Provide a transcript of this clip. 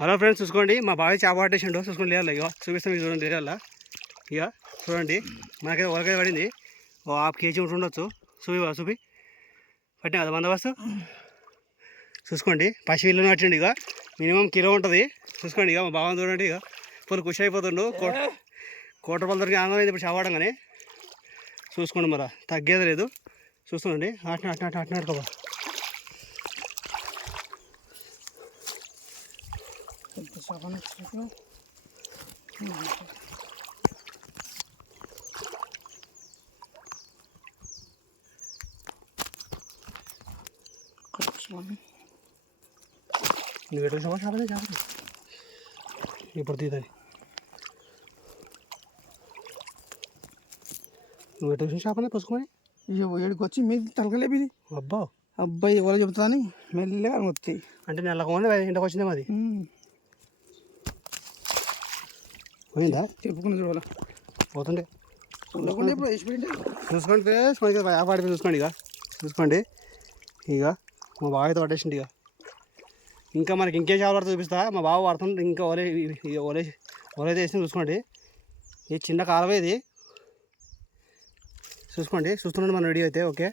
Hello friends, చూసుకోండి మా బావి చేప పట్టేసిండు. చూసుకోండి లేయాలి. ఇక చూపిస్తాం, మీకు చూడండి లేయాల. ఇక చూడండి, మనకైతే ఉరకైతే పడింది. ఓ హాఫ్ కేజీ ఉంటుండొచ్చు. చూపి పట్టినా కదా బందోబస్తు. చూసుకోండి, పసి ఇల్లు పట్టిండు. ఇక మినిమం కిలో ఉంటుంది. చూసుకోండి, ఇక మా బావ చూడండి. ఇక ఫుల్ ఖుషి అయిపోతుండు. కోట రూపాయల దొరికి ఆనందమైంది ఇప్పుడు చేపడంగానే. చూసుకోండి, మరి తగ్గేది లేదు. చూసుకోండి, అట్నాడుకోబా. నువ్వు ఎటు చేపలే ఇప్పుడు తీదని. నువ్వు ఎటు చేపలే పుసుకొని ఏడికి వచ్చి మీద తలకలేపిది. అబ్బా అబ్బాయి ఎవరో చెబుతా అని మెల్లగా వచ్చాయి. అంటే నెలకొంది ఇంటికి వచ్చిందే మాది. పోయిందా? చెప్పుకుని చూడాలి పోతుండే. చూడకుండా ఇప్పుడు వేసిపోయింది. చూసుకోండి, మనకి వ్యాపాడి చూసుకోండి. ఇక చూసుకోండి, ఇక మా బావ అయితే పట్టేసిండి. ఇక ఇంకా మనకి ఇంకేం చేపలు పడుతుంది చూపిస్తా. మా బావ పడుతుంది. ఇంకా ఒలే చేసి చూసుకోండి. ఇది చిన్న కాలువ ఇది. చూసుకోండి, చూస్తున్నాండి మన వీడియో అయితే. ఓకే.